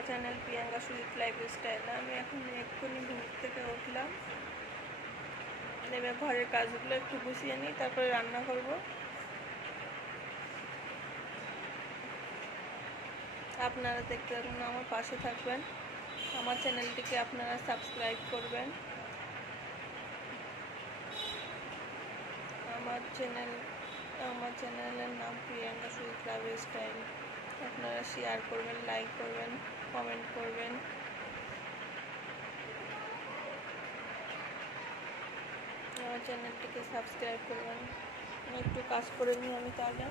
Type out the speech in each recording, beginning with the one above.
My channel Priyanka Sujit lifestyle. আমি এখন এক্ষুনি ঘুম থেকে উঠলাম, এবার ঘরের কাজগুলো একটু গুছিয়ে নিই, তারপরে রান্না করব। আপনারা দেখতে থাকুন, আমার পাশে থাকবেন, আমার চ্যানেলটিকে আপনারা সাবস্ক্রাইব করবেন। আমার চ্যানেলের নাম প্রিয়াঙ্কা সুজিত লাইফস্টাইল। আপনারা শেয়ার করবেন, লাইক করবেন, কমেন্ট করবেন। আমার চ্যানেলটিকে সাবস্ক্রাইব করবেন। একটু কাজ করে নিই আমি তাহলে।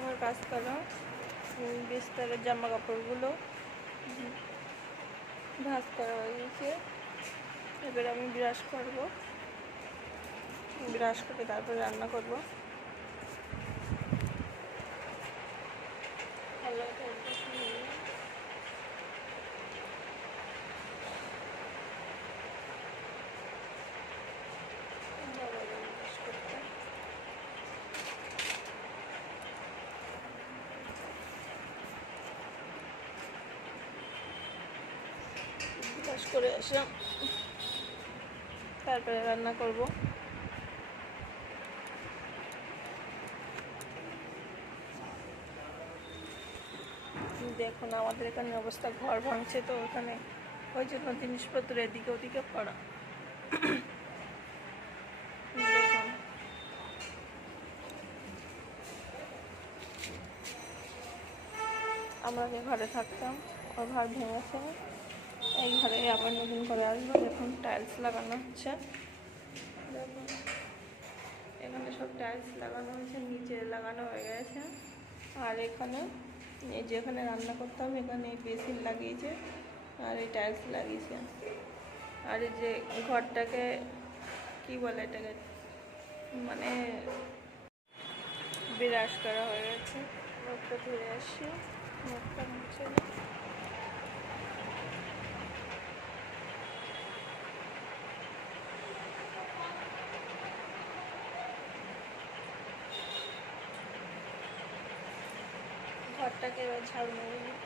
আমার কাজ করা বিস্তারের জামা কাপড়গুলো ভাঁজ করা হয়ে গেছে। এবার আমি ব্রাশ করব, ব্রাশ করে তারপরে রান্না করব। ব্রাশ করে আসলাম, তারপরে রান্না করব। দেখুন আমাদের এখানে অবস্থা, ঘর ভাঙছে, তো ওখানে ওই জন্য জিনিসপত্র এদিকে ওদিকে পড়া। দেখুন আমরা যে ঘরে থাকতাম ওই ঘর ভেঙেছে, এই ঘরে আবার নতুন করে আসবো। দেখুন টাইলস লাগানো হচ্ছে। দেখুন এখানে সব টাইলস লাগানো হয়েছে, নিচে লাগানো হয়ে গেছে। আর এখানে এই যেখানে রান্না করতাম এখানে বেসিন লাগিয়েছে আর এই টাইলস লাগিয়েছে। আর এই যে ঘরটাকে কি বলে এটাকে, মানে বিরাজ করা হয়ে গেছে। মুখটা ধুয়ে আসি, মুখটা মুছে নিই। ঘরটাকে এবার ঝাড়ু মেরে নিই।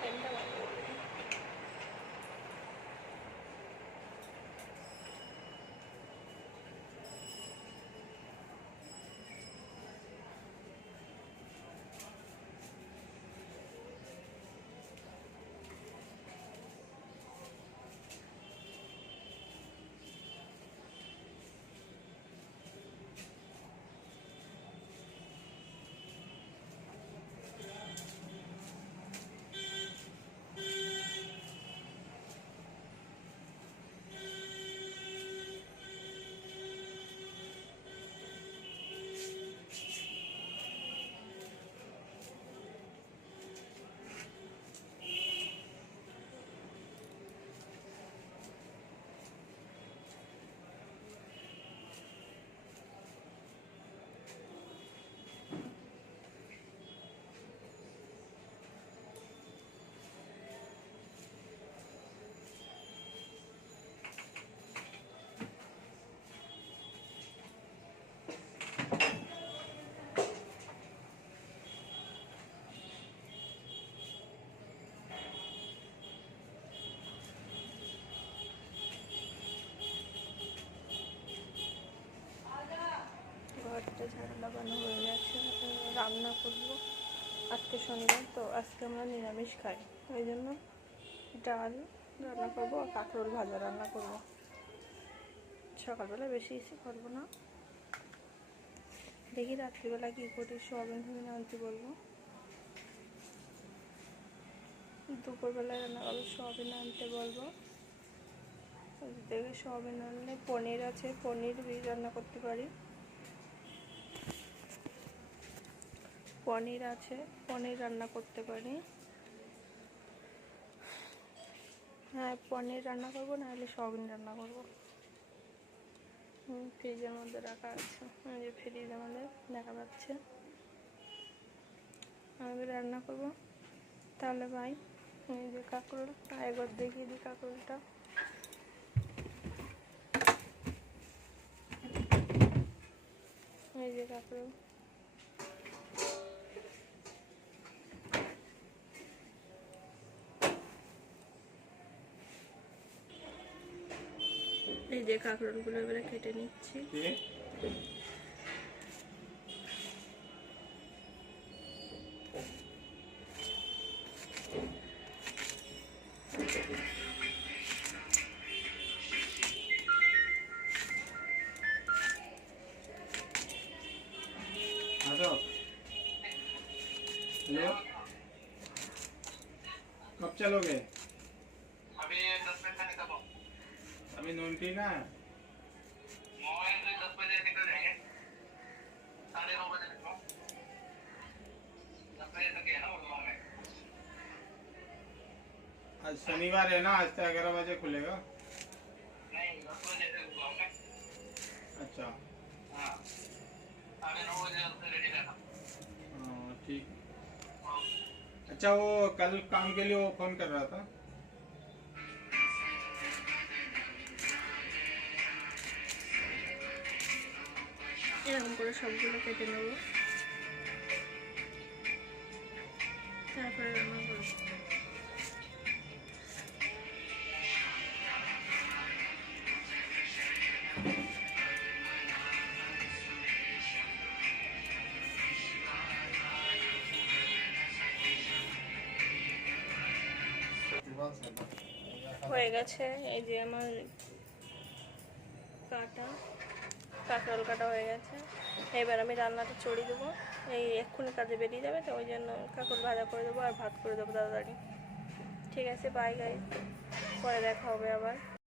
ফ্যানটা বন্ধ করে দিই। ঘরটা ঝাড়ু লাগানো হয়ে গেছে। রান্না করবো, আজকে শনিবার তো আজকে আমরা নিরামিষ খাই, ওই জন্য ডাল রান্না করবো আর কাঁকরোল ভাজা রান্না করবো। সকালবেলা বেশি কিছু করবো না, দেখি রাত্রিবেলা কী করি। সোয়াবিন আনতে বলবো, দুপুরবেলায় রান্না করবো, সোয়াবিন আনতে বলবো। দেখে সোয়াবিন আনলে পনির আছে, পনির রান্না করতে পারি। পনির আছে, পনির রান্না করতে পারি। হ্যাঁ পনির রান্না করবো, না হলে সোয়াবিন রান্না করবো। ফ্রিজের মধ্যে রাখা আছে, এই যে ফ্রিজ আমাদের দেখা যাচ্ছে। আমাদের রান্না করবো তাহলে ভাই। এই যে কাঁকরোল, একবার দেখিয়ে দিই কাঁকরোলটা। এই যে কাঁকরোল, এই যে কাঁকরোলগুলো এবারে কেটে নিচ্ছি। हेलो, कब चलोगे? अभी 10 मिनट में निकलो। अभी नून पीना है। 10 बजे निकल जाएंगे, 9:30 बजे निकलो। 10 बजे तक है ना उड़वा में। आज शनिवार है ना, आज तो 11 बजे खुलेगा। नहीं 10 बजे तक उड़वा में। अच्छा हाँ 9:30 बजे उससे रेडी रहना। हाँ ठीक। अच्छा वो कल काम के लिए वो फोन कर रहा था। এরকম করে সবগুলো কেটে নেব, তারপরে রান্না করব। হয়ে গেছে, এই যে আমার কাটা কাঁকরোল কাটা হয়ে গেছে। এবার আমি রান্নাটা চড়িয়ে দেবো। এই এক্ষুনি কাজে বেরিয়ে যাবে, তো ওই জন্য কাঁকরোল ভাজা করে দেবো আর ভাত করে দেবো তাড়াতাড়ি। ঠিক আছে, বাই গাইস, পরে দেখা হবে আবার।